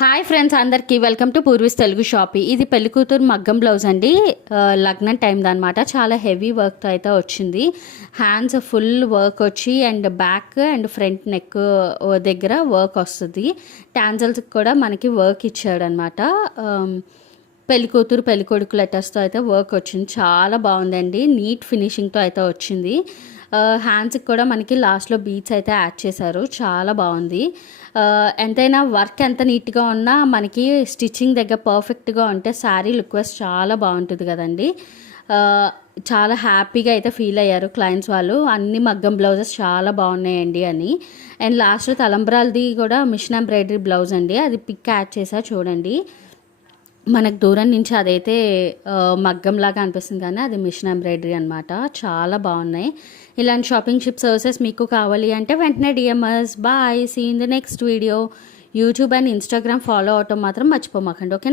Hi friends, అందరికీ welcome to పూర్వీస్ Telugu షాపీ. ఇది పెళ్లికూతురు మగ్గం బ్లౌజ్ అండి. లగ్నం టైం అనమాట. చాలా హెవీ వర్క్తో అయితే వచ్చింది. హ్యాండ్స్ ఫుల్ వర్క్ వచ్చి and back and front neck దగ్గర వర్క్ వస్తుంది. టాంజల్స్కి కూడా మనకి వర్క్ ఇచ్చాడనమాట. పెళ్లికూతురు పెళ్ళికొడుకు లెటర్స్తో అయితే వర్క్ వచ్చింది. చాలా బాగుందండి. నీట్ ఫినిషింగ్తో అయితే వచ్చింది. హ్యాండ్స్కి కూడా మనకి లాస్ట్లో బీట్స్ అయితే యాడ్ చేశారు. చాలా బాగుంది. ఎంతైనా వర్క్ ఎంత నీట్గా ఉన్నా మనకి స్టిచ్చింగ్ దగ్గర పర్ఫెక్ట్గా ఉంటే శారీ రిక్వెస్ట్ చాలా బాగుంటుంది కదండి. చాలా హ్యాపీగా అయితే ఫీల్ అయ్యారు క్లయింట్స్ వాళ్ళు. అన్ని మగ్గం బ్లౌజెస్ చాలా బాగున్నాయండి అని. అండ్ లాస్ట్లో తలంబ్రాలది కూడా మిషన్ ఎంబ్రాయిడరీ బ్లౌజ్ అండి. అది పిక్ యాడ్ చేసా చూడండి. మనకు దూరం నుంచి అదైతే మగ్గంలాగా అనిపిస్తుంది, కానీ అది మిషన్ ఎంబ్రాయిడరీ అనమాట. చాలా బాగున్నాయి. ఇలాంటి షాపింగ్ షిప్ సర్వీసెస్ మీకు కావాలి అంటే వెంటనే DMs. Bye, see in the next video. YouTube and Instagram follow అవటం మాత్రం మర్చిపోమాకండి. ఓకే.